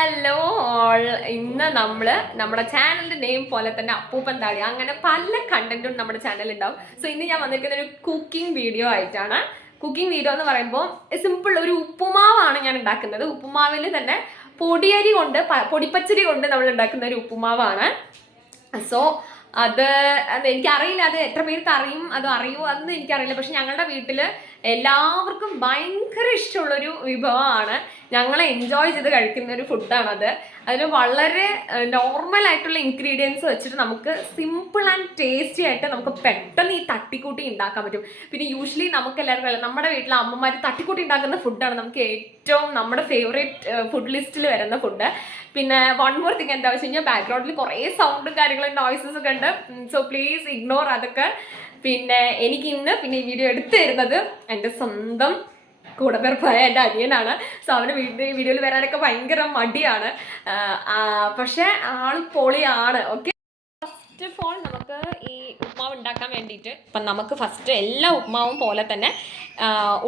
Hello all. ഇന്ന് നമ്മുടെ ചാനലിന്റെ നെയിം പോലെ തന്നെ അപ്പൂപ്പൻ താടി അങ്ങനെ പല കണ്ടന്റും നമ്മുടെ ചാനലിൽ ഉണ്ടാവും. സോ ഇന്ന് ഞാൻ വന്നിരിക്കുന്ന ഒരു കുക്കിംഗ് വീഡിയോ ആയിട്ടാണ്. കുക്കിംഗ് വീഡിയോ എന്ന് പറയുമ്പോൾ സിമ്പിൾ ഒരു ഉപ്പുമാവാണ് ഞാൻ ഉണ്ടാക്കുന്നത്. ഉപ്പുമാവിൽ തന്നെ പൊടിയരി കൊണ്ട് പൊടിപ്പച്ചരി കൊണ്ട് നമ്മൾ ഉണ്ടാക്കുന്ന ഒരു ഉപ്പുമാവാണ്. സോ അത് എനിക്കറിയില്ല, അത് എത്ര പേർക്ക് അറിയും, അത് അറിയുമോ അതൊന്നും എനിക്കറിയില്ല. പക്ഷെ ഞങ്ങളുടെ വീട്ടിൽ എല്ലാവർക്കും ഭയങ്കര ഇഷ്ടമുള്ളൊരു വിഭവമാണ്. ഞങ്ങൾ എൻജോയ് ചെയ്ത് കഴിക്കുന്ന ഒരു ഫുഡാണത്. അതിന് വളരെ നോർമൽ ആയിട്ടുള്ള ഇൻഗ്രീഡിയൻസ് വെച്ചിട്ട് നമുക്ക് സിമ്പിൾ ആൻഡ് ടേസ്റ്റി ആയിട്ട് നമുക്ക് പെട്ടെന്ന് ഈ തട്ടിക്കൂട്ടി ഉണ്ടാക്കാൻ പറ്റും. പിന്നെ യൂഷ്വലി നമുക്ക് എല്ലാവർക്കും നമ്മുടെ വീട്ടിലെ അമ്മമാർ തട്ടിക്കൂട്ടി ഉണ്ടാക്കുന്ന ഫുഡാണ് നമുക്ക് ഏറ്റവും നമ്മുടെ ഫേവറേറ്റ് ഫുഡ് ലിസ്റ്റിൽ വരുന്ന ഫുഡ്. പിന്നെ വൺ മോർ തിങ് എന്താ വെച്ച് കഴിഞ്ഞാൽ ബാക്ക്ഗ്രൗണ്ടിൽ കുറേ സൗണ്ടും കാര്യങ്ങളും നോയ്സസ് ഒക്കെ ഉണ്ട്. സോ പ്ലീസ് ഇഗ്നോർ അതൊക്കെ. പിന്നെ എനിക്ക് ഇന്ന് ഈ വീഡിയോ എടുത്തു തരുന്നത് എൻ്റെ സ്വന്തം കൂടപ്പിറപ്പായ എൻ്റെ അനിയനാണ്. സോ അവന് വീഡിയോയിൽ വരാനൊക്കെ ഭയങ്കര മടിയാണ്. പക്ഷെ ആള് പൊളിയാണ്. ഓക്കെ, ഫസ്റ്റ് ഓഫ് ഓൾ നമുക്ക് ഈ ഉപ്മാവ് ഉണ്ടാക്കാൻ വേണ്ടിയിട്ട് ഇപ്പം നമുക്ക് ഫസ്റ്റ് എല്ലാ ഉപ്മാവും പോലെ തന്നെ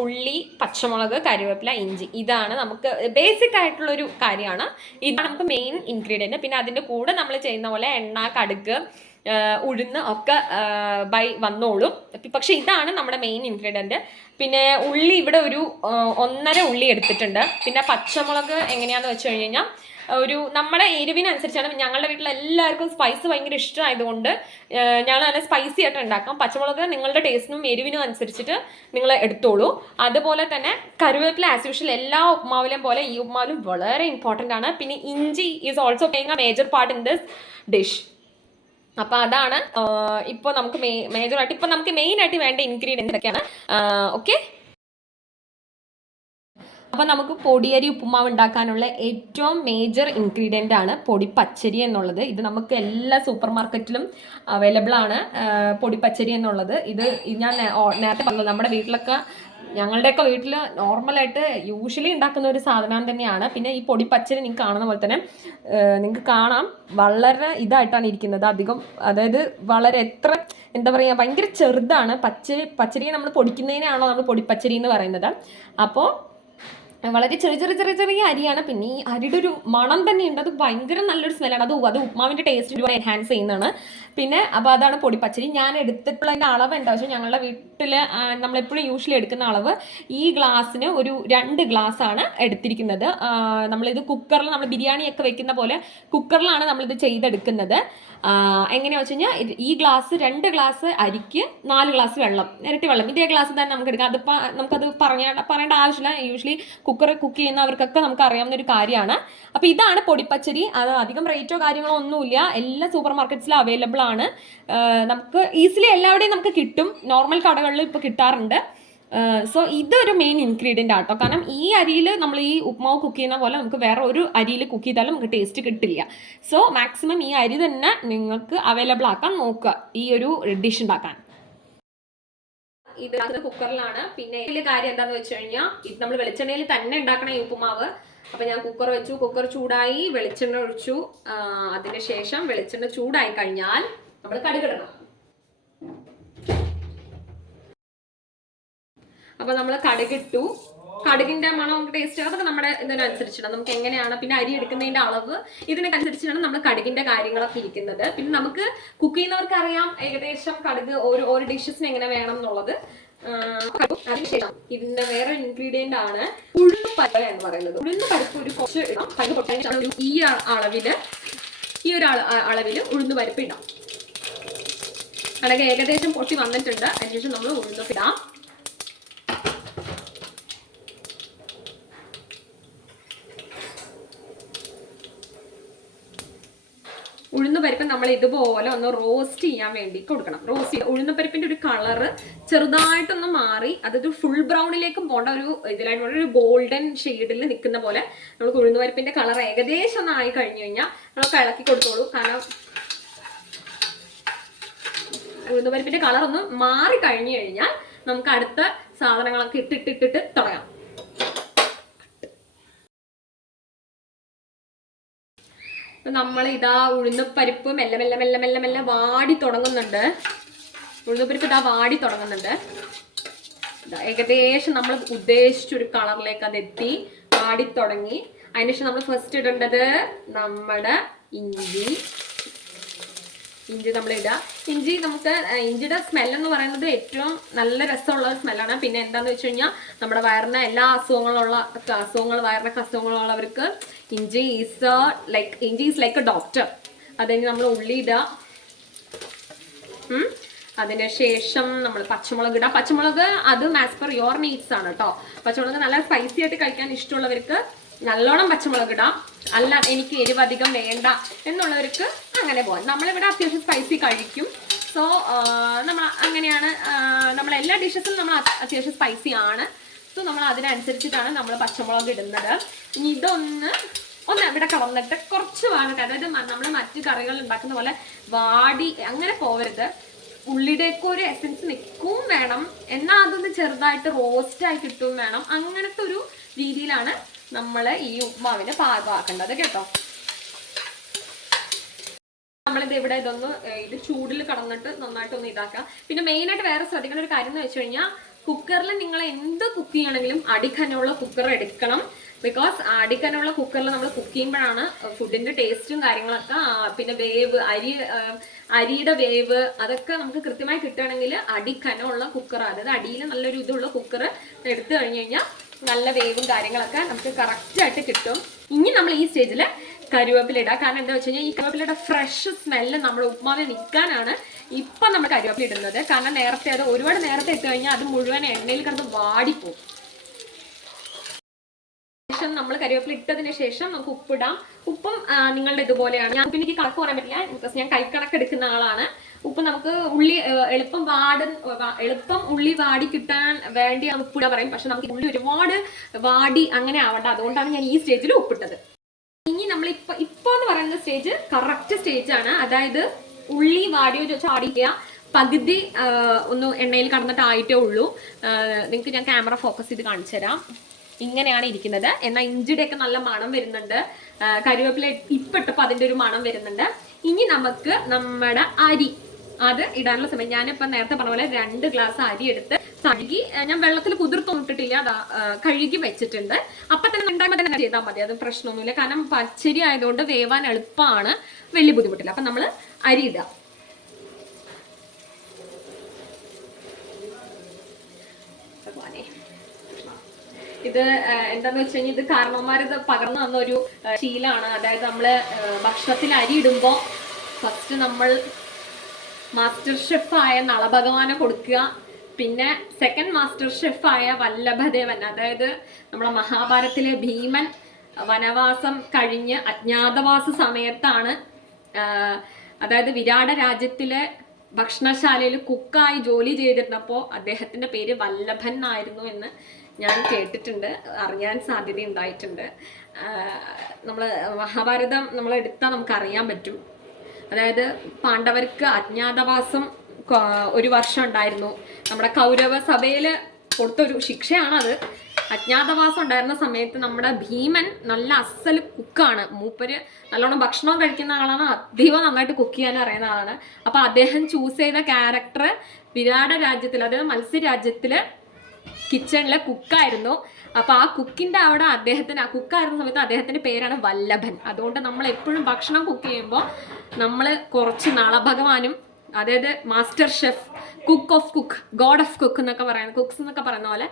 ഉള്ളി, പച്ചമുളക്, കരിവേപ്പില, ഇഞ്ചി, ഇതാണ് നമുക്ക് ബേസിക് ആയിട്ടുള്ളൊരു കാര്യമാണ്. ഇതാണ് നമുക്ക് മെയിൻ ഇൻഗ്രീഡിയൻറ്റ്. പിന്നെ അതിൻ്റെ കൂടെ നമ്മൾ ചെയ്യുന്ന പോലെ എണ്ണ, കടുക്, ഉഴുന്ന് ഒക്കെ വന്നോളും. പക്ഷെ ഇതാണ് നമ്മുടെ മെയിൻ ഇൻഗ്രീഡിയൻറ്റ്. പിന്നെ ഉള്ളി ഇവിടെ ഒരു 1.5 ഉള്ളി എടുത്തിട്ടുണ്ട്. പിന്നെ പച്ചമുളക് എങ്ങനെയാണെന്ന് വെച്ച് കഴിഞ്ഞാൽ ഒരു നമ്മുടെ എരിവിനനുസരിച്ചാണ്. ഞങ്ങളുടെ വീട്ടിൽ എല്ലാവർക്കും സ്പൈസ് ഭയങ്കര ഇഷ്ടമായതുകൊണ്ട് ഞങ്ങൾ നല്ല സ്പൈസി ആയിട്ട് ഉണ്ടാക്കാം. പച്ചമുളക് നിങ്ങളുടെ ടേസ്റ്റിനും എരിവിനും അനുസരിച്ചിട്ട് നിങ്ങൾ എടുത്തോളൂ. അതുപോലെ തന്നെ കറിവേപ്പില ആസ് യൂഷ്വൽ എല്ലാ ഉപ്മാവിലും പോലെ ഈ ഉപ്മാവിലും വളരെ ഇമ്പോർട്ടൻ്റ് ആണ്. പിന്നെ ഇഞ്ചി is also playing A major part in this dish. അപ്പോൾ അതാണ് ഇപ്പോൾ നമുക്ക് മേജറായിട്ട് ഇപ്പോൾ നമുക്ക് മെയിനായിട്ട് വേണ്ട ഇൻഗ്രീഡിയൻറ്റ് ഇതൊക്കെയാണ്. ഓക്കെ, അപ്പോൾ നമുക്ക് പൊടിയരി ഉപ്പുമാവ് ഉണ്ടാക്കാനുള്ള ഏറ്റവും മേജർ ഇൻഗ്രീഡിയൻ്റ് ആണ് പൊടിപ്പച്ചരി എന്നുള്ളത്. ഇത് നമുക്ക് എല്ലാ സൂപ്പർ മാർക്കറ്റിലും അവൈലബിൾ ആണ് പൊടിപ്പച്ചരി എന്നുള്ളത്. ഇത് ഞാൻ നേരത്തെ പറഞ്ഞു, നമ്മുടെ വീട്ടിലൊക്കെ ഞങ്ങളുടെയൊക്കെ വീട്ടിൽ നോർമലായിട്ട് യൂഷ്വലി ഉണ്ടാക്കുന്ന ഒരു സാധനം തന്നെയാണ്. പിന്നെ ഈ പൊടിപ്പച്ചരി നിങ്ങൾക്ക് കാണുന്ന പോലെ തന്നെ നിങ്ങൾക്ക് കാണാം വളരെ ഇതായിട്ടാണ് ഇരിക്കുന്നത്. അധികം അതായത് വളരെ എന്താ പറയുക, ഭയങ്കര ചെറുതാണ്. പച്ചരിയെ നമ്മൾ പൊടിക്കുന്നതിനാണോ നമ്മൾ പൊടിപ്പച്ചരി എന്ന് പറയുന്നത്. അപ്പോൾ വളരെ ചെറിയ അരിയാണ്. പിന്നെ ഈ അരിയുടെ ഒരു മണം തന്നെയുണ്ട്, അത് ഭയങ്കര നല്ലൊരു സ്മെല്ലാണ്. അത് ഉപ്മാവിൻ്റെ ടേസ്റ്റ് ഒരുപാട് എൻഹാൻസ് ചെയ്യുന്നതാണ്. പിന്നെ അപ്പോൾ അതാണ് പൊടിപ്പച്ചരി. ഞാൻ എടുത്തിട്ടുള്ളതിൻ്റെ അളവ് എന്താ വെച്ചാൽ ഞങ്ങളുടെ വീട്ടിൽ നമ്മളെപ്പോഴും യൂഷ്വലി എടുക്കുന്ന അളവ് ഈ ഗ്ലാസ്സിന് ഒരു 2 ഗ്ലാസ്സാണ് എടുത്തിരിക്കുന്നത്. നമ്മളിത് കുക്കറിൽ നമ്മൾ ബിരിയാണിയൊക്കെ വെക്കുന്ന പോലെ കുക്കറിലാണ് നമ്മളിത് ചെയ്തെടുക്കുന്നത്. എങ്ങനെയാണെന്ന് വെച്ച് കഴിഞ്ഞാൽ ഈ ഗ്ലാസ് 2 ഗ്ലാസ് അരിക്ക് 4 ഗ്ലാസ് വെള്ളം, ഇരട്ടി വെള്ളം, ഇതേ ഗ്ലാസ് തന്നെ നമുക്ക് എടുക്കാം. അതിപ്പോൾ നമുക്കത് പറയേണ്ട ആവശ്യമില്ല. യൂഷ്വലി കുക്കർ കുക്ക് ചെയ്യുന്നവർക്കൊക്കെ നമുക്ക് അറിയാവുന്ന ഒരു കാര്യമാണ്. അപ്പോൾ ഇതാണ് പൊടിപ്പച്ചരി. അത് അധികം റേറ്റോ കാര്യങ്ങളോ ഒന്നുമില്ല, എല്ലാ സൂപ്പർ മാർക്കറ്റ്സിലും അവൈലബിൾ ആണ്. നമുക്ക് ഈസിലി എല്ലാവിടെയും നമുക്ക് കിട്ടും, നോർമൽ കടകളിൽ ഇപ്പോൾ കിട്ടാറുണ്ട്. സോ ഇതൊരു മെയിൻ ഇൻഗ്രീഡിയൻ്റ് ആട്ടോ. കാരണം ഈ അരിയിൽ നമ്മൾ ഈ ഉപ്മാവ് കുക്ക് ചെയ്യുന്ന പോലെ നമുക്ക് വേറെ ഒരു അരിയിൽ കുക്ക് ചെയ്താലും നമുക്ക് ടേസ്റ്റ് കിട്ടില്ല. സോ മാക്സിമം ഈ അരി തന്നെ നിങ്ങൾക്ക് അവൈലബിൾ ആക്കാൻ നോക്കുക ഈ ഒരു ഡിഷ് ഉണ്ടാക്കാൻ. ഇത് കുക്കറിലാണ്. പിന്നെ ഇതിലെ കാര്യം എന്താണെന്ന് വെച്ച് കഴിഞ്ഞാൽ ഇത് നമ്മൾ വെളിച്ചെണ്ണയിൽ തന്നെ ഉണ്ടാക്കണം ഈ ഉപ്പുമാവ്. അപ്പം ഞാൻ കുക്കർ വെച്ചു, കുക്കർ ചൂടായി, വെളിച്ചെണ്ണ ഒഴിച്ചു. അതിനുശേഷം വെളിച്ചെണ്ണ ചൂടായി കഴിഞ്ഞാൽ നമ്മൾ കടുകിടണം. അപ്പോൾ നമ്മൾ കടുകിട്ടു. കടുകിൻ്റെ മണം, ടേസ്റ്റ്, അതൊക്കെ നമ്മുടെ ഇതിനനുസരിച്ചാണ്, നമുക്ക് എങ്ങനെയാണ്. പിന്നെ അരി എടുക്കുന്നതിൻ്റെ അളവ് ഇതിനനുസരിച്ചാണ് നമ്മൾ കടുകിൻ്റെ കാര്യങ്ങളൊക്കെ ഇരിക്കുന്നത്. പിന്നെ നമുക്ക് കുക്ക് ചെയ്യുന്നവർക്ക് അറിയാം ഏകദേശം കടുക് ഓരോ ഡിഷസിന് എങ്ങനെ വേണം എന്നുള്ളത്. അതിനുശേഷം ഇതിൻ്റെ വേറെ ഇൻഗ്രീഡിയൻ്റ് ആണ് ഉഴുന്നുപരിപ്പ് എന്ന് പറയുന്നത്. ഉഴുന്നുപരിപ്പ് ഒരു കുറച്ച് ഇടാം. പരിപ്പ് പൊട്ടാൻ ഈ ഒരു അളവിൽ ഉഴുന്നുപരിപ്പ് ഇടാം. കടുക് ഏകദേശം പൊട്ടി വന്നിട്ടുണ്ട്. അതിനുശേഷം നമ്മൾ ഉഴുന്നിടാം. ഉഴുന്നുപരിപ്പ് നമ്മൾ ഇതുപോലെ ഒന്ന് റോസ്റ്റ് ചെയ്യാൻ വേണ്ടി കൊടുക്കണം. റോസ്റ്റ് ചെയ്യുക. ഉഴുന്നുപരിപ്പിന്റെ ഒരു കളറ് ചെറുതായിട്ടൊന്ന് മാറി അതൊരു ഫുൾ ബ്രൗണിലേക്കും പോകേണ്ട ഒരു ഇതിലായിട്ട് ഒരു ഗോൾഡൻ ഷെയ്ഡിൽ നിൽക്കുന്ന പോലെ നമുക്ക് ഉഴുന്നുപരിപ്പിന്റെ കളർ ഏകദേശം ഒന്ന് ആയി കഴിഞ്ഞു കഴിഞ്ഞാൽ നമുക്ക് ഇളക്കി കൊടുത്തോളൂ. കാരണം ഉഴുന്നുപരിപ്പിന്റെ കളർ ഒന്ന് മാറി കഴിഞ്ഞു കഴിഞ്ഞാൽ നമുക്ക് അടുത്ത സാധനങ്ങളൊക്കെ ഇട്ടിട്ട് തുടങ്ങാം. നമ്മൾ ഇതാ ഉഴുന്നുപരിപ്പ് മെല്ലെ വാടി തുടങ്ങുന്നുണ്ട്. ഉഴുന്നുപരിപ്പ് ഇതാ വാടി തുടങ്ങുന്നുണ്ട്. ഏകദേശം നമ്മൾ ഉദ്ദേശിച്ചൊരു കളറിലേക്ക് അത് എത്തി, വാടി തുടങ്ങി. അതിനുശേഷം നമ്മൾ ഫസ്റ്റ് ഇടേണ്ടത് നമ്മുടെ ഇഞ്ചി നമ്മൾ ഇടുക. ഇഞ്ചി നമുക്ക് ഇഞ്ചിയുടെ സ്മെല്ലെന്ന് പറയുന്നത് ഏറ്റവും നല്ല രസമുള്ള സ്മെല്ലാണ്. പിന്നെ എന്താന്ന് വെച്ച് കഴിഞ്ഞാൽ നമ്മുടെ വയറിന് എല്ലാ വയറിനൊക്കെ അസുഖങ്ങളുള്ളവർക്ക് ഇഞ്ചി ഈസ് ലൈക്ക് എ ഡോക്ടർ. അതുകഴിഞ്ഞ് നമ്മൾ ഉള്ളി ഇടുക. അതിനുശേഷം നമ്മൾ പച്ചമുളക് ഇടാം. പച്ചമുളക് അത് ആസ് പെർ യുവർ നീഡ്സ് ആണ് കേട്ടോ. പച്ചമുളക് നല്ല സ്പൈസി ആയിട്ട് കഴിക്കാൻ ഇഷ്ടമുള്ളവർക്ക് നല്ലോണം പച്ചമുളക് ഇടാം. അല്ല എനിക്ക് എരിവ് അധികം വേണ്ട എന്നുള്ളവർക്ക് അങ്ങനെ പോകാം. നമ്മളിവിടെ അത്യാവശ്യം സ്പൈസി കഴിക്കും. സോ നമ്മൾ അങ്ങനെയാണ്. നമ്മൾ എല്ലാ ഡിഷസും നമ്മൾ അത്യാവശ്യം സ്പൈസി ആണ്. സോ നമ്മൾ അതിനനുസരിച്ചിട്ടാണ് നമ്മൾ പച്ചമുളക് ഇടുന്നത്. ഇനി ഇതൊന്ന് ഇവിടെ കടന്നിട്ട് കുറച്ച് വാങ്ങട്ടെ. അതായത് നമ്മൾ മറ്റു കറികൾ ഉണ്ടാക്കുന്ന പോലെ വാടി അങ്ങനെ പോവരുത്. ഉള്ളിയുടെയൊക്കെ ഒരു എസൻസ് നിൽക്കും വേണം, എന്നാൽ അതൊന്ന് ചെറുതായിട്ട് റോസ്റ്റായി കിട്ടും വേണം. അങ്ങനത്തെ ഒരു രീതിയിലാണ് നമ്മൾ ഈ ഉപ്മാവിന് പാകമാക്കേണ്ടത് കേട്ടോ. നമ്മളിത് ഇവിടെ ഇത് ചൂടിൽ കടന്നിട്ട് നന്നായിട്ടൊന്ന് ഇതാക്കാം. പിന്നെ മെയിനായിട്ട് വേറെ ശ്രദ്ധിക്കേണ്ട ഒരു കാര്യം എന്ന് വെച്ച് കഴിഞ്ഞാൽ കുക്കറിൽ നിങ്ങൾ എന്ത് കുക്ക് ചെയ്യണമെങ്കിലും അടിക്കനുള്ള കുക്കർ എടുക്കണം. ബിക്കോസ് അടിക്കനുള്ള കുക്കറിൽ നമ്മൾ കുക്ക് ചെയ്യുമ്പോഴാണ് ഫുഡിന്റെ ടേസ്റ്റും കാര്യങ്ങളൊക്കെ, പിന്നെ വേവ്, അരിയുടെ വേവ് അതൊക്കെ നമുക്ക് കൃത്യമായി കിട്ടുകയാണെങ്കിൽ അടിക്കനമുള്ള കുക്കർ, അതായത് അടിയിൽ നല്ലൊരു ഇതുള്ള കുക്കർ എടുത്തു കഴിഞ്ഞു കഴിഞ്ഞാൽ നല്ല വേവും കാര്യങ്ങളൊക്കെ നമുക്ക് കറക്റ്റായിട്ട് കിട്ടും. ഇനി നമ്മൾ ഈ സ്റ്റേജിൽ കരുവേപ്പില ഇടുക. കാരണം എന്താ വെച്ച് കഴിഞ്ഞാൽ ഈ കരുവേപ്പിലയുടെ ഫ്രഷ് സ്മെല്ല് നമ്മുടെ ഉപ്മാവിൽ നിൽക്കാനാണ് ഇപ്പം നമ്മൾ കരുവേപ്പില ഇടുന്നത്. കാരണം അത് ഒരുപാട് നേരത്തെ ഇട്ട് കഴിഞ്ഞാൽ അത് മുഴുവൻ എണ്ണയിൽ കിടന്ന് വാടിപ്പോവും. ശേഷം നമ്മൾ കരുവേപ്പില ഇട്ടതിന് ശേഷം നമുക്ക് ഉപ്പിടാം. ഉപ്പും നിങ്ങളുടെ ഇതുപോലെയാണ്. ഞാൻ എനിക്ക് കണക്ക് പറയാൻ പറ്റില്ല, ബിക്കോസ് ഞാൻ കൈക്കണക്ക് എടുക്കുന്ന ആളാണ്. ഉപ്പ് നമുക്ക് എളുപ്പം ഉള്ളി വാടി കിട്ടാൻ വേണ്ടി ഉപ്പിട പറയും. പക്ഷെ നമുക്ക് ഉള്ളി ഒരുപാട് വാടി അങ്ങനെ ആവണ്ട. അതുകൊണ്ടാണ് ഞാൻ ഈ സ്റ്റേജിൽ ഉപ്പിട്ടത്. ഇനി നമ്മൾ ഇപ്പൊ എന്ന് പറയുന്ന സ്റ്റേജ് കറക്റ്റ് സ്റ്റേജ് ആണ്. അതായത് ഉള്ളി വാടിയോ ചോദിച്ചാൽ ആടിക്കുക, പകുതി ഒന്ന് എണ്ണയിൽ കടന്നിട്ട് ആയിട്ടേ ഉള്ളൂ. നിങ്ങൾക്ക് ഞാൻ ക്യാമറ ഫോക്കസ് ചെയ്ത് കാണിച്ചു തരാം. ഇങ്ങനെയാണ് ഇരിക്കുന്നത്. എന്നാൽ ഇഞ്ചിയുടെയൊക്കെ നല്ല മണം വരുന്നുണ്ട്. കരുവേപ്പില ഇപ്പിട്ടപ്പോൾ അതിൻ്റെ ഒരു മണം വരുന്നുണ്ട്. ഇനി നമുക്ക് നമ്മുടെ അരി അത് ഇടാനുള്ള സമയം. ഞാനിപ്പോൾ നേരത്തെ പറഞ്ഞ പോലെ 2 ഗ്ലാസ് അരി എടുത്ത് കഴുകി, ഞാൻ വെള്ളത്തിൽ കുതിർത്തൊന്നിട്ടിട്ടില്ല, അത് കഴുകി വെച്ചിട്ടുണ്ട്. അപ്പം തന്നെ ഉണ്ടാകുമ്പോൾ തന്നെ ചെയ്താൽ മതി, അത് പ്രശ്നമൊന്നുമില്ല. കാരണം പച്ചരി ആയതുകൊണ്ട് വേവാൻ എളുപ്പമാണ്, വലിയ ബുദ്ധിമുട്ടില്ല. അപ്പം നമ്മൾ അരി ഇടുക. ഇത് എന്താന്ന് വെച്ച് കഴിഞ്ഞാൽ ഇത് കാരണവന്മാരിത് പകർന്നു തന്ന ഒരു ശീലമാണ്. അതായത് നമ്മള് ഭക്ഷണത്തിൽ അരി ഇടുമ്പോൾ ഫസ്റ്റ് നമ്മൾ മാസ്റ്റർ ഷെഫായ നളഭഗവാനെ കൊടുക്കുക. പിന്നെ സെക്കൻഡ് മാസ്റ്റർ ഷെഫായ വല്ലഭദേവൻ, അതായത് നമ്മളെ മഹാഭാരതത്തിലെ ഭീമൻ വനവാസം കഴിഞ്ഞ് അജ്ഞാതവാസ സമയത്താണ്, അതായത് വിരാട രാജ്യത്തിലെ ഭക്ഷണശാലയിൽ കുക്കായി ജോലി ചെയ്തിരുന്നപ്പോൾ അദ്ദേഹത്തിന്റെ പേര് വല്ലഭൻ ആയിരുന്നു എന്ന് ഞാൻ കേട്ടിട്ടുണ്ട്, അറിയാൻ സാധ്യതയുണ്ടായിട്ടുണ്ട്. നമ്മൾ മഹാഭാരതം നമ്മൾ എടുത്താൽ നമുക്കറിയാൻ പറ്റും. അതായത് പാണ്ഡവർക്ക് അജ്ഞാതവാസം 1 വർഷം ഉണ്ടായിരുന്നു. നമ്മുടെ കൗരവ സഭയിൽ കൊടുത്തൊരു ശിക്ഷയാണത്. അജ്ഞാതവാസം ഉണ്ടായിരുന്ന സമയത്ത് നമ്മുടെ ഭീമൻ നല്ല അസൽ കുക്കാണ്. മൂപ്പര് നല്ലോണം ഭക്ഷണം കഴിക്കുന്ന ആളാണ്, അധികം നന്നായിട്ട് കുക്ക് ചെയ്യാൻ അറിയുന്ന ആളാണ്. അപ്പൊ അദ്ദേഹം ചൂസ് ചെയ്ത ക്യാരക്ടർ വിരാട രാജ്യത്തിൽ, അതായത് മത്സ്യരാജ്യത്തില് കിച്ചണിലെ കുക്കായിരുന്നു. അപ്പൊ ആ കുക്കിന്റെ അവിടെ ആ കുക്കായിരുന്ന സമയത്ത് അദ്ദേഹത്തിന്റെ പേരാണ് വല്ലഭൻ. അതുകൊണ്ട് നമ്മൾ എപ്പോഴും ഭക്ഷണം കുക്ക് ചെയ്യുമ്പോൾ നമ്മൾ കുറച്ച് നളഭഗവാനും, അതായത് master chef, cook of cook, God of cook എന്നൊക്കെ പറയുന്നത്, കുക്സ് എന്നൊക്കെ പറയുന്ന പോലെ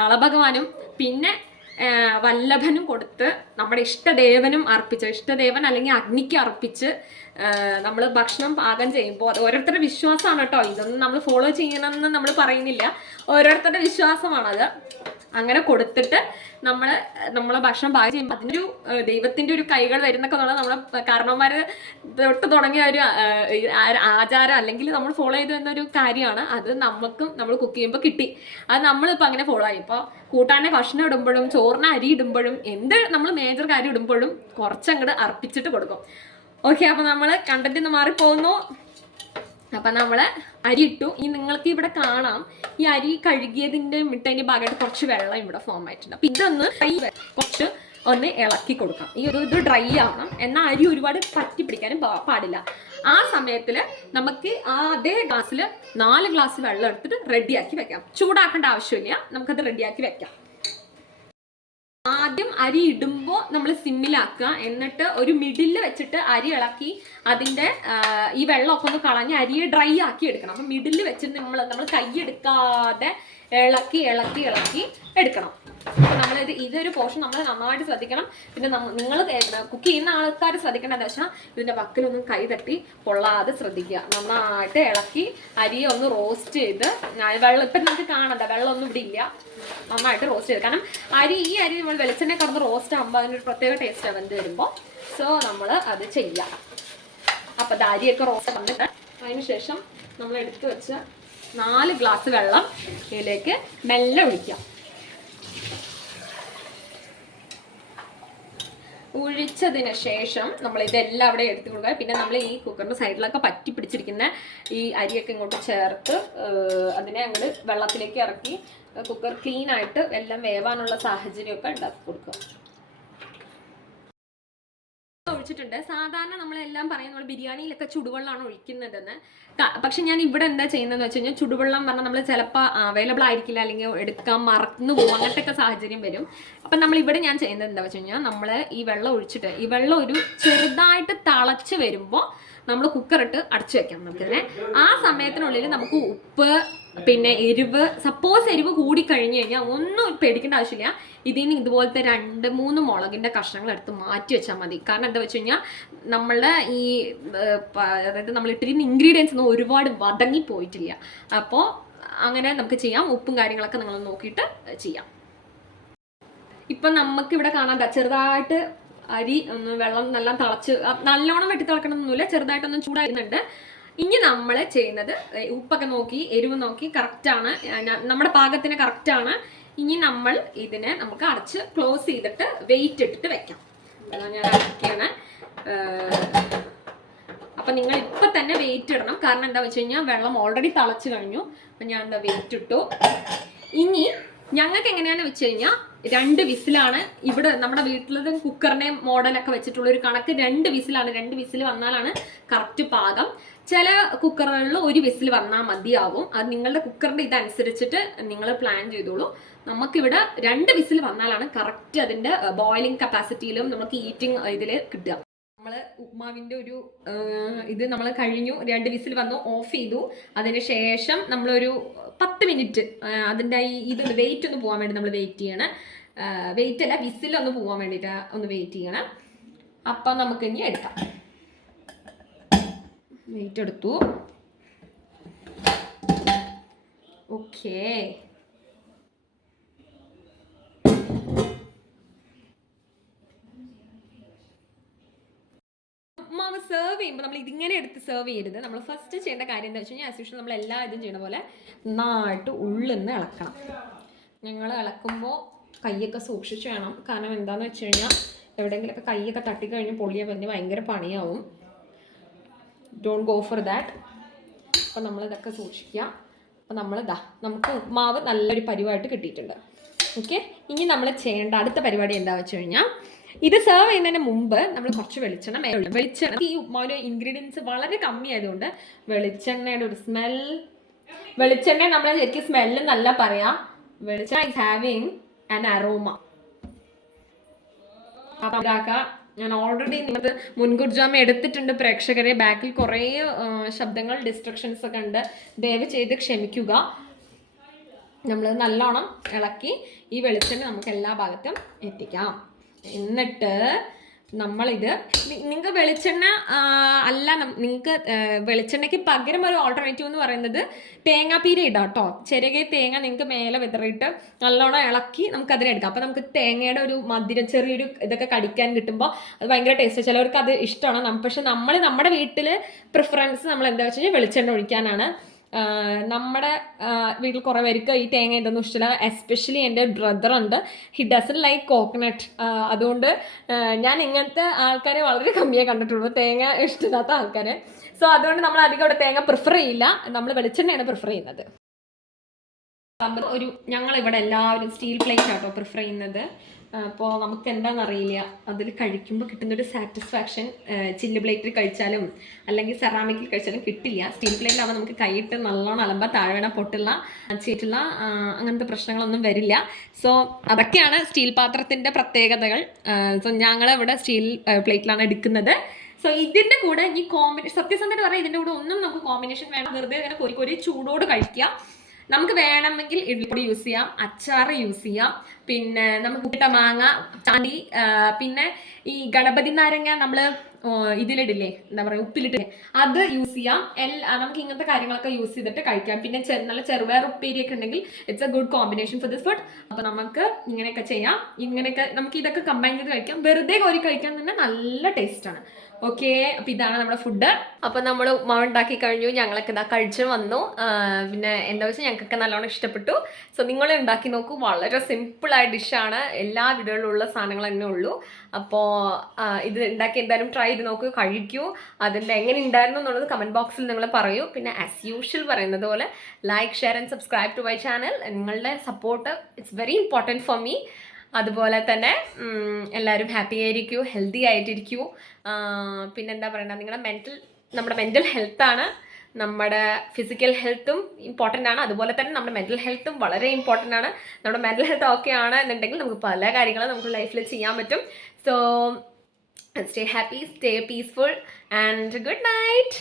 നളഭഗവാനും പിന്നെ വല്ലഭനും കൊടുത്ത് നമ്മുടെ ഇഷ്ടദേവനും ഇഷ്ടദേവൻ അല്ലെങ്കിൽ അഗ്നിക്ക് അർപ്പിച്ച് നമ്മൾ ഭക്ഷണം പാകം ചെയ്യുമ്പോൾ, അത് ഓരോരുത്തരുടെ വിശ്വാസമാണ് കേട്ടോ. ഇതൊന്നും നമ്മൾ ഫോളോ ചെയ്യണമെന്ന് നമ്മൾ പറയുന്നില്ല, ഓരോരുത്തരുടെ വിശ്വാസമാണത്. അങ്ങനെ കൊടുത്തിട്ട് നമ്മളെ ഭക്ഷണം പാകം ചെയ്യുമ്പോൾ അതിനൊരു ദൈവത്തിന്റെ ഒരു കൈകൾ വരുന്നൊക്കെ നമ്മളെ കാരണവന്മാര് തൊട്ട് തുടങ്ങിയ ഒരു ആചാരം അല്ലെങ്കിൽ നമ്മൾ ഫോളോ ചെയ്തു എന്നൊരു കാര്യമാണ്. അത് നമ്മൾ കുക്ക് ചെയ്യുമ്പോൾ കിട്ടി. അത് നമ്മളിപ്പോൾ അങ്ങനെ ഫോളോ ആയി. ഇപ്പോൾ കൂട്ടാനെ കഷ്ണം ഇടുമ്പോഴും ചോറിന് അരി ഇടുമ്പോഴും നമ്മൾ മേജർ കാര്യം ഇടുമ്പോഴും കുറച്ചങ്ങോട്ട് അർപ്പിച്ചിട്ട് കൊടുക്കും. ഓക്കെ, അപ്പൊ നമ്മൾ കണ്ടന്റ് ഒന്ന് മാറിപ്പോകുന്നു. അപ്പൊ നമ്മള് അരി ഇട്ടു. ഇനി നിങ്ങൾക്ക് ഇവിടെ കാണാം, ഈ അരി കഴുകിയതിന്റെ മിട്ടതിന്റെ ഭാഗമായിട്ട് കുറച്ച് വെള്ളം ഇവിടെ ഫോം ആയിട്ടുണ്ട്. അപ്പൊ ഇതൊന്ന് കുറച്ച് ഒന്ന് ഇളക്കി കൊടുക്കാം. ഇത് ഡ്രൈ ആവണം, എന്നാൽ അരി ഒരുപാട് പറ്റി പിടിക്കാനും പാടില്ല. ആ സമയത്തിൽ നമുക്ക് അതേ ഗ്ലാസ്സിൽ 4 ഗ്ലാസ് വെള്ളം എടുത്തിട്ട് റെഡിയാക്കി വെക്കാം. ചൂടാക്കേണ്ട ആവശ്യമില്ല, നമുക്കത് റെഡിയാക്കി വെക്കാം. ആദ്യം അരി ഇടുമ്പോൾ നമ്മൾ സിമ്മിലാക്കുക, എന്നിട്ട് ഒരു മിഡിൽ വെച്ചിട്ട് അരി ഇളക്കി അതിൻ്റെ ഈ വെള്ളമൊക്കെ ഒന്ന് കളഞ്ഞ് അരിയെ ഡ്രൈ ആക്കി എടുക്കണം. അപ്പം മിഡിൽ വെച്ചിട്ട് നമ്മൾ കൈ എടുക്കാതെ ഇളക്കി ഇളക്കി ഇളക്കി എടുക്കണം. അപ്പോൾ നമ്മളിത് ഇതൊരു പോർഷൻ നമ്മൾ നന്നായിട്ട് ശ്രദ്ധിക്കണം. പിന്നെ നിങ്ങൾ കുക്ക് ചെയ്യുന്ന ആൾക്കാർ ശ്രദ്ധിക്കേണ്ടത് വെച്ചാൽ ഇതിൻ്റെ വക്കിലൊന്നും കൈ തട്ടി കൊള്ളാതെ ശ്രദ്ധിക്കുക. നന്നായിട്ട് ഇളക്കി അരിയെ ഒന്ന് റോസ്റ്റ് ചെയ്ത് വെള്ളം ഇപ്പം നമുക്ക് കാണണ്ട, വെള്ളമൊന്നും ഇവിടെ ഇല്ല, നന്നായിട്ട് റോസ്റ്റ് ചെയ്ത്. കാരണം ഈ അരി നമ്മൾ വെളിച്ചെണ്ണ കടന്ന് റോസ്റ്റ് ആകുമ്പോൾ അതിനൊരു പ്രത്യേക ടേസ്റ്റ് വെന്ത് വരുമ്പോൾ. സോ നമ്മൾ അത് ചെയ്യാം. അപ്പം അത് അരിയൊക്കെ റോസ്റ്റ് വന്നിട്ട് അതിന് ശേഷം നമ്മൾ എടുത്തു വെച്ച 4 ഗ്ലാസ് വെള്ളം ഇതിലേക്ക് മെല്ലെ ഒഴിക്കാം. ഒഴിച്ചതിന് ശേഷം നമ്മൾ ഇതെല്ലാം അവിടെ എടുത്തു കൊടുക്കുക. പിന്നെ നമ്മൾ ഈ കുക്കറിൻ്റെ സൈഡിലൊക്കെ പറ്റി പിടിച്ചിരിക്കുന്ന ഈ അരിയൊക്കെ ഇങ്ങോട്ട് ചേർത്ത് അതിനെ അങ്ങോട്ട് വെള്ളത്തിലേക്ക് ഇറക്കി കുക്കർ ക്ലീൻ ആയിട്ട് എല്ലാം വേവാനുള്ള സാഹചര്യമൊക്കെ ഉണ്ടാക്കി കൊടുക്കുക. ഒഴിച്ചിട്ടുണ്ട്. സാധാരണ നമ്മളെല്ലാം പറയും നമ്മൾ ബിരിയാണിയിലൊക്കെ ചുടുവെള്ളമാണ് ഒഴിക്കുന്നതെന്ന്. പക്ഷെ ഞാൻ ഇവിടെ എന്താ ചെയ്യുന്നതെന്ന് വെച്ച് കഴിഞ്ഞാൽ ചുടുവെള്ളം പറഞ്ഞാൽ നമ്മൾ ചിലപ്പോൾ അവൈലബിൾ ആയിരിക്കില്ല, അല്ലെങ്കിൽ എടുക്കാൻ മറന്നു പോകും, അങ്ങനത്തെ ഒക്കെ സാഹചര്യം വരും. അപ്പം നമ്മളിവിടെ ഞാൻ ചെയ്യുന്നത് എന്താ വെച്ച് കഴിഞ്ഞാൽ നമ്മൾ ഈ വെള്ളം ഒഴിച്ചിട്ട് ഈ വെള്ളം ഒരു ചെറുതായിട്ട് തിളച്ച് വരുമ്പോൾ നമ്മൾ കുക്കറിട്ട് അടച്ചു വെക്കാം. നമുക്കിതിനെ ആ സമയത്തിനുള്ളിൽ നമുക്ക് ഉപ്പ്, പിന്നെ എരിവ്, സപ്പോസ് എരിവ് കൂടി കഴിഞ്ഞ് കഴിഞ്ഞാൽ ഒന്നും പേടിക്കേണ്ട ആവശ്യമില്ല. ഇതിന് ഇതുപോലത്തെ 2-3 മുളകിൻ്റെ കഷ്ണങ്ങൾ എടുത്ത് മാറ്റി വെച്ചാൽ മതി. കാരണം എന്താ വെച്ച് കഴിഞ്ഞാൽ നമ്മളുടെ ഈ അതായത് നമ്മൾ ഇട്ടിരുന്ന ഇൻഗ്രീഡിയൻസ് ഒന്നും ഒരുപാട് വതങ്ങി പോയിട്ടില്ല. അപ്പോൾ അങ്ങനെ നമുക്ക് ചെയ്യാം. ഉപ്പും കാര്യങ്ങളൊക്കെ നിങ്ങൾ നോക്കിയിട്ട് ചെയ്യാം. ഇപ്പം നമുക്കിവിടെ കാണാൻ ചെറുതായിട്ട് അരി ഒന്ന് വെള്ളം നല്ല തിളച്ച്, നല്ലോണം വെട്ടി തിളക്കണമെന്നൊന്നുമില്ല, ചെറുതായിട്ടൊന്നും ചൂടായിരുന്നുണ്ട്. ഇനി നമ്മൾ ചെയ്യുന്നത് ഉപ്പൊക്കെ നോക്കി എരിവ് നോക്കി കറക്റ്റാണ്, നമ്മുടെ പാകത്തിന് കറക്റ്റാണ്. ഇനി നമ്മൾ ഇതിനെ നമുക്ക് അടച്ച് ക്ലോസ് ചെയ്തിട്ട് വെയിറ്റ് ഇട്ടിട്ട് വെക്കാം. ഞാൻ അടയ്ക്കാണ്. അപ്പം നിങ്ങൾ ഇപ്പം തന്നെ വെയിറ്റ് ഇടണം. കാരണം എന്താ വെച്ച് കഴിഞ്ഞാൽ വെള്ളം ഓൾറെഡി തിളച്ച് കഴിഞ്ഞു. അപ്പം ഞാൻ എന്താ വെയിറ്റ് ഇട്ടു. ഇനി ഞങ്ങൾക്ക് എങ്ങനെയാണെന്ന് വെച്ച് കഴിഞ്ഞാൽ 2 വിസിലാണ്. ഇവിടെ നമ്മുടെ വീട്ടിലത് കുക്കറിനെ മോഡലൊക്കെ വെച്ചിട്ടുള്ള ഒരു കണക്ക് 2 വിസിലാണ്. 2 വിസിൽ വന്നാലാണ് കറക്റ്റ് പാകം. ചില കുക്കറുകളിൽ 1 വിസിൽ വന്നാൽ മതിയാവും. അത് നിങ്ങളുടെ കുക്കറിൻ്റെ ഇതനുസരിച്ചിട്ട് നിങ്ങൾ പ്ലാൻ ചെയ്തോളൂ. നമുക്കിവിടെ 2 വിസിൽ വന്നാലാണ് കറക്റ്റ് അതിൻ്റെ ബോയിലിംഗ് കപ്പാസിറ്റിയിലും നമുക്ക് ഈറ്റിംഗ് ഇതിൽ കിട്ടുക. നമ്മൾ ഉപ്മാവിൻ്റെ ഒരു ഇത് നമ്മൾ കഴിഞ്ഞു, 2 വിസിൽ വന്നു, ഓഫ് ചെയ്തു. അതിന് ശേഷം നമ്മളൊരു 10 മിനിറ്റ് അതിൻ്റെ ഇത് വെയിറ്റ് ഒന്ന് പോകാൻ വേണ്ടി നമ്മൾ വെയിറ്റ് ചെയ്യണം. വെയിറ്റ് അല്ല, വിസിലൊന്ന് പോകാൻ വേണ്ടിയിട്ട് ഒന്ന് വെയിറ്റ് ചെയ്യണം. അപ്പം നമുക്ക് ഇനി എടുക്കാം. വെയിറ്റ് എടുത്തു. ഓക്കേ, ഉപ്മാവ് സെർവ് ചെയ്യുമ്പോൾ നമ്മൾ ഇതിങ്ങനെ എടുത്ത് സെർവ് ചെയ്യരുത്. നമ്മൾ ഫസ്റ്റ് ചെയ്യേണ്ട കാര്യം എന്താ വെച്ച് കഴിഞ്ഞാൽ ആസ് യൂഷ്വൽ നമ്മൾ എല്ലാ ഇതും ചെയ്യുന്ന പോലെ നന്നായിട്ട് ഉള്ളിന്ന് ഇളക്കണം. ഞങ്ങൾ ഇളക്കുമ്പോൾ കൈയൊക്കെ സൂക്ഷിച്ച് വേണം. കാരണം എന്താണെന്ന് വെച്ച് കഴിഞ്ഞാൽ എവിടെയെങ്കിലുമൊക്കെ കൈയൊക്കെ തട്ടിക്കഴിഞ്ഞ് പൊള്ളിയാൽ പിന്നെ ഭയങ്കര പണിയാവും. Don't go for that. അപ്പം നമ്മളിതൊക്കെ സൂക്ഷിക്കുക. അപ്പം നമുക്ക് ഉപ്മാവ് നല്ലൊരു പരിവായിട്ട് കിട്ടിയിട്ടുണ്ട്. ഓക്കെ, ഇനി നമ്മൾ ചെയ്യേണ്ട അടുത്ത പരിപാടി എന്താ വെച്ച് കഴിഞ്ഞാൽ ഇത് സെർവ് ചെയ്യുന്നതിന് മുമ്പ് നമ്മൾ കുറച്ച് വെളിച്ചെണ്ണ ഈ ഉപ്മാവിലെ ഇൻഗ്രീഡിയൻസ് വളരെ കമ്മി ആയതുകൊണ്ട് വെളിച്ചെണ്ണയുടെ ഒരു സ്മെൽ, വെളിച്ചെണ്ണ നമ്മൾ ശരിക്കും സ്മെല്ല് നല്ല പറയാം. വെളിച്ചെണ്ണ ഈസ് ഹാവിങ് ആൻ അറോമ. ഞാൻ ഓൾറെഡി നിങ്ങൾക്ക് മുൻകൂർ ജാമ്യം എടുത്തിട്ടുണ്ട് പ്രേക്ഷകരെ. ബാക്കിൽ കുറേ ശബ്ദങ്ങൾ ഡിസ്ട്രക്ഷൻസ് ഒക്കെ ഉണ്ട്, ദയവ് ചെയ്ത് ക്ഷമിക്കുക. നമ്മൾ നല്ലോണം ഇളക്കി ഈ വെളിച്ചെണ്ണ നമുക്ക് എല്ലാ ഭാഗത്തും എത്തിക്കാം. എന്നിട്ട് നമ്മളിത് നിങ്ങൾക്ക് വെളിച്ചെണ്ണ അല്ല, നിങ്ങൾക്ക് വെളിച്ചെണ്ണയ്ക്ക് പകരം ഒരു ഓൾട്ടർനേറ്റീവ് എന്ന് പറയുന്നത് തേങ്ങാപ്പീര ഇടാം കേട്ടോ. ചെറിയ തേങ്ങ നിങ്ങൾക്ക് മേലെ വിതറിയിട്ട് നല്ലോണം ഇളക്കി നമുക്കതിനെടുക്കാം. അപ്പോൾ നമുക്ക് തേങ്ങയുടെ ഒരു മധുരം ചെറിയൊരു ഇതൊക്കെ കടിക്കാൻ കിട്ടുമ്പോൾ അത് ഭയങ്കര ടേസ്റ്റ്. ചിലവർക്ക് അത് ഇഷ്ടമാണ്. പക്ഷെ നമ്മുടെ വീട്ടിൽ പ്രിഫറൻസ് നമ്മൾ എന്താ വെച്ച് കഴിഞ്ഞാൽ വെളിച്ചെണ്ണ ഒഴിക്കാനാണ്. നമ്മുടെ വീട്ടിൽ കുറേ പേർക്ക് ഈ തേങ്ങ ഇതൊന്നും ഇഷ്ടമില്ല. എസ്പെഷ്യലി എൻ്റെ ബ്രദറുണ്ട്, ഹി ഡസൻ ലൈക്ക് കോക്കനട്ട്. അതുകൊണ്ട് ഞാൻ ഇങ്ങനത്തെ ആൾക്കാരെ വളരെ കമ്മിയേ കണ്ടിട്ടുള്ളൂ, തേങ്ങ ഇഷ്ടമില്ലാത്ത ആൾക്കാരെ. സോ അതുകൊണ്ട് നമ്മൾ അധികം ഇവിടെ തേങ്ങ പ്രിഫർ ചെയ്യില്ല, നമ്മൾ വെളിച്ചെണ്ണയാണ് പ്രിഫർ ചെയ്യുന്നത്. ഞങ്ങളിവിടെ എല്ലാവരും സ്റ്റീൽ പ്ലേറ്റ് ആട്ടോ പ്രിഫർ ചെയ്യുന്നത്. അപ്പോൾ നമുക്ക് എന്താണെന്നറിയില്ല, അതിൽ കഴിക്കുമ്പോൾ കിട്ടുന്നൊരു സാറ്റിസ്ഫാക്ഷൻ ചില്ല് പ്ലേറ്റിൽ കഴിച്ചാലും അല്ലെങ്കിൽ സെറാമിക്കിൽ കഴിച്ചാലും കിട്ടില്ല. സ്റ്റീൽ പ്ലേറ്റിലാവുമ്പോൾ നമുക്ക് കൈയിട്ട് നല്ലോണം അലമ്പ താഴെ പൊട്ടുള്ള ചെയ്തിട്ടുള്ള അങ്ങനത്തെ പ്രശ്നങ്ങളൊന്നും വരില്ല. സോ അതൊക്കെയാണ് സ്റ്റീൽ പാത്രത്തിൻ്റെ പ്രത്യേകതകൾ. സോ ഞങ്ങളിവിടെ സ്റ്റീൽ പ്ലേറ്റിലാണ് എടുക്കുന്നത്. സോ ഇതിൻ്റെ കൂടെ ഈ കോമ്പിനേഷൻ, സത്യസന്ധമായിട്ട് പറഞ്ഞാൽ ഇതിൻ്റെ കൂടെ ഒന്നും നമുക്ക് കോമ്പിനേഷൻ വേണം. വെറുതെ ഇങ്ങനെ കൊരി ചൂടോട് കഴിക്കുക. നമുക്ക് വേണമെങ്കിൽ ഇഡ്ഡലിപ്പൊടി യൂസ് ചെയ്യാം, അച്ചാർ യൂസ് ചെയ്യാം, പിന്നെ നമുക്ക് ഉപ്പിട്ട മാങ്ങ, ചാണ്ടി, പിന്നെ ഈ ഗണപതി നാരങ്ങ നമ്മൾ ഇതിലിടില്ലേ, എന്താ പറയുക, ഉപ്പിലിട്ടില്ലേ, അത് യൂസ് ചെയ്യാം. നമുക്ക് ഇങ്ങനത്തെ കാര്യങ്ങളൊക്കെ യൂസ് ചെയ്തിട്ട് കഴിക്കാം. പിന്നെ നല്ല ചെറുപയർ ഉപ്പേരിയൊക്കെ ഉണ്ടെങ്കിൽ it's A good combination for this food. അപ്പോൾ നമുക്ക് ഇങ്ങനെയൊക്കെ ചെയ്യാം. ഇങ്ങനെയൊക്കെ നമുക്ക് ഇതൊക്കെ കമ്പൈൻ ചെയ്ത് കഴിക്കാം. വെറുതെ കോരി കഴിക്കാൻ തന്നെ നല്ല ടേസ്റ്റാണ്. ഓക്കെ, അപ്പോൾ ഇതാണ് നമ്മുടെ ഫുഡ്. അപ്പോൾ നമ്മൾ ഉപ്മാവ് ഉണ്ടാക്കി കഴിഞ്ഞു, ഞങ്ങളൊക്കെ ഇതാ കഴിച്ച് വന്നു. പിന്നെ എന്താ വെച്ചാൽ ഞങ്ങൾക്കൊക്കെ നല്ലോണം ഇഷ്ടപ്പെട്ടു. സോ നിങ്ങൾ ഉണ്ടാക്കി നോക്കൂ, വളരെ സിമ്പിളായ ഡിഷാണ്, എല്ലാ വീടുകളിലുള്ള സാധനങ്ങൾ തന്നെ ഉള്ളൂ. അപ്പോൾ ഇത് ഉണ്ടാക്കി എന്തായാലും ട്രൈ ചെയ്ത് നോക്കൂ, കഴിക്കൂ. അതിൻ്റെ എങ്ങനെ ഉണ്ടായിരുന്നു എന്നുള്ളത് കമൻറ്റ് ബോക്സിൽ നിങ്ങൾ പറയൂ. പിന്നെ ആസ് യൂഷ്വൽ പറയുന്നത് പോലെ like, share and subscribe to my channel. നിങ്ങളുടെ support it's very important for me. അതുപോലെ തന്നെ എല്ലാവരും ഹാപ്പി ആയിരിക്കൂ, ഹെൽത്തി ആയിട്ടിരിക്കൂ. പിന്നെന്താ പറയണ്ട, നമ്മുടെ മെൻ്റൽ ഹെൽത്താണ്, നമ്മുടെ ഫിസിക്കൽ ഹെൽത്തും ഇമ്പോർട്ടൻ്റ് ആണ്. അതുപോലെ തന്നെ നമ്മുടെ മെൻ്റൽ ഹെൽത്തും വളരെ ഇമ്പോർട്ടൻ്റ് ആണ്. നമ്മുടെ മെൻ്റൽ ഹെൽത്ത് ഓക്കെ ആണ് എന്നുണ്ടെങ്കിൽ നമുക്ക് പല കാര്യങ്ങളും നമുക്ക് ലൈഫിൽ ചെയ്യാൻ പറ്റും. So stay happy, stay peaceful and good night.